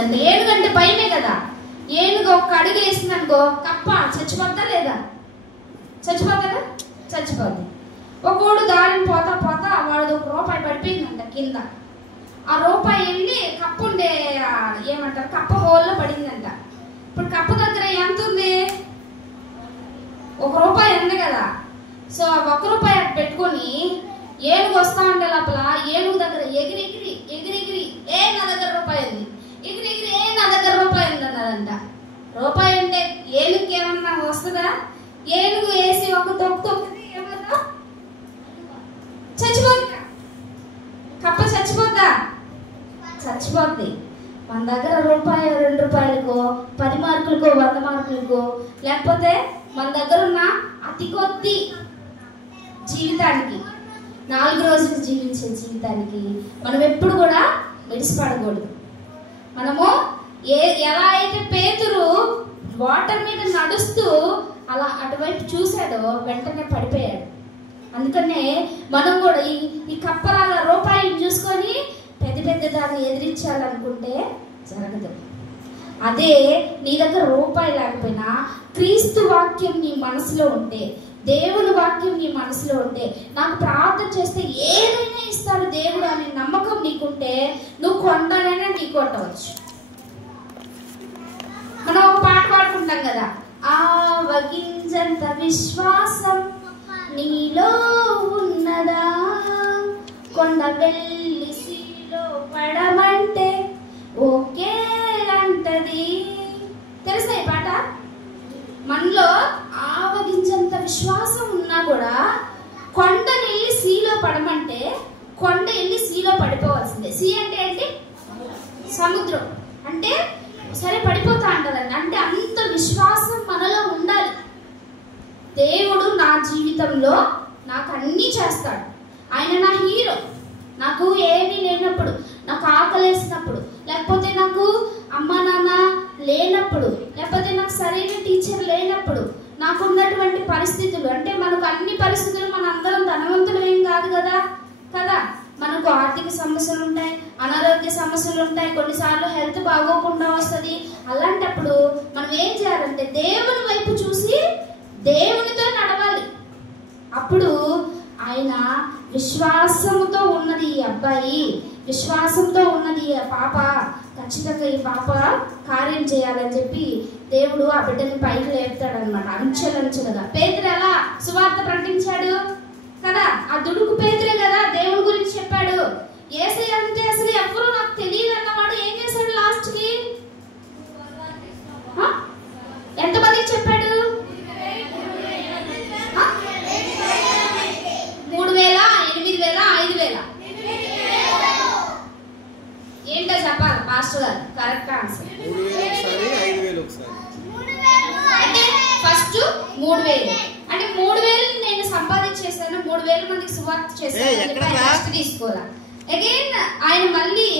వస్తుందండి. ఏనుగంటే భయమే కదా. ఏనుగు ఒక్క అడుగు వేసిందనుకో కప్ప చచ్చిపోతా లేదా? చచ్చిపోతాడా? చచ్చిపోద్ది. ఒకడు దారిని పోతా పోతా వాడు ₹1 పడిపోయిందంట కింద. ఆ రూపాయి వెళ్ళి కప్ప ఉండే ఏమంటారు కప్ప హోల్లో పడిందంట. ఇప్పుడు కప్ప దగ్గర ఎంత ఉంది? ₹1 ఉంది కదా. సో ₹1 పెట్టుకొని ఏనుగు వస్తా ఉండే లోపల ఏనుగు దగ్గర ఎగిరెగిరి నా దగ్గర ₹1 ఉంది, ఎగిరెగిరి నా దగ్గర ₹1 ఉంది అన్నదంట. ₹1 అంటే ఏనుగుకి ఏమన్నా వస్తుందా? ఏనుగు వేసి ఒక తొక్కితే ఏమన్నా చచ్చిపోద్దా? కప్ప చచ్చిపోద్దా? చచ్చిపోద్ది. మన దగ్గర ₹1 ₹2కో 10 మార్కులకో 100 మార్కులకో లేకపోతే మన దగ్గర ఉన్న అతి కొద్ది జీవితానికి 4 రోజులు జీవించే జీవితానికి మనం ఎప్పుడు కూడా విడిచిపడకూడదు. మనము ఎలా అయితే పేతురు వాటర్ మీద నడుస్తూ అలా అటువైపు చూశాడో వెంటనే పడిపోయాడు. అందుకనే మనం కూడా ఈ కప్పలాగా ₹1 చూసుకొని పెద్ద దాన్ని ఎదిరించాలనుకుంటే జరగదు. అదే నీ దగ్గర ₹1 లేకపోయినా క్రీస్తు వాక్యం నీ మనసులో ఉంటే, దేవుని వాక్యం నీ మనసులో ఉంటే, నాకు ప్రార్థన చేస్తే ఏదైనా ఇస్తాడు దేవుడు అనే నమ్మకం నీకుంటే నువ్వు కొండనైనా నీ కొట్టవచ్చు. మనం ఒక పాట పాడుకుంటాం కదా, ఆవగింజంత విశ్వాసం నీలో ఉన్నదా, కొండ వెళ్ళి సీలో పడమంటే ఓకే అంటది. తెలుసా ఈ పాట? మనలో ఆవగింజంత విశ్వాసం ఉన్నా కూడా కొండని వెళ్ళి సీలో పడమంటే కొండ వెళ్ళి సీలో పడిపోవాల్సిందే. సీ అంటే ఏంటి? సముద్రం. అంటే సరే పడిపోతా అంటదండి. అంటే అంత విశ్వాసం మనలో ఉండాలి. దేవుడు నా జీవితంలో నాకు అన్నీ చేస్తాడు. ఆయన నా హీరో. నాకు ఏమీ లేనప్పుడు, నాకు ఆకలేసినప్పుడు, లేకపోతే నాకు అమ్మ నాన్న లేనప్పుడు, లేకపోతే నాకు సరైన టీచర్ లేనప్పుడు, నాకున్నటువంటి పరిస్థితులు, అంటే మనకు అన్ని పరిస్థితులు మన అందరం ధనవంతులు ఏం కాదు కదా కదా మనకు ఆర్థిక సమస్యలు ఉంటాయి, అనారోగ్య సమస్యలు ఉంటాయి, కొన్నిసార్లు హెల్త్ బాగోకుండా వస్తుంది. అలాంటప్పుడు మనం ఏం చేయాలంటే దేవుని వైపు చూసి దేవునితో నడవాలి. అప్పుడు ఆయన విశ్వాసముతో ఉన్నది ఈ అబ్బాయి, విశ్వాసంతో ఉన్నది ఈ పాప, ఖచ్చితంగా ఈ పాప కార్యం చేయాలని చెప్పి దేవుడు ఆ బిడ్డని పైకి లేపుతాడనమాట. అంచెలంచెలుగా పేతురు ఎలా సువార్త ప్రకటించాడు కదా, ఆ దుడుకు పేతురే కదా దేవుడి గురించి చెప్పాడు. యేసయ్య అంటే అసలు ఎవరు నాకు తెలియదు అన్నవాడు ఏం చేశాడు లాస్ట్ కి? ఎంతమందికి చెప్పాడు? 3,000, 8,000, 5,000? ఏంటో చెప్పాలి పాస్టర్ గారు. Correct answer. అంటే ఫస్ట్ 3,000 అంటే 3,000 నేను సంపాదించేసాను, 3,000 మందికి సువార్త చేశాను తీసుకోవాలా. అగైన్ ఆయన మళ్ళీ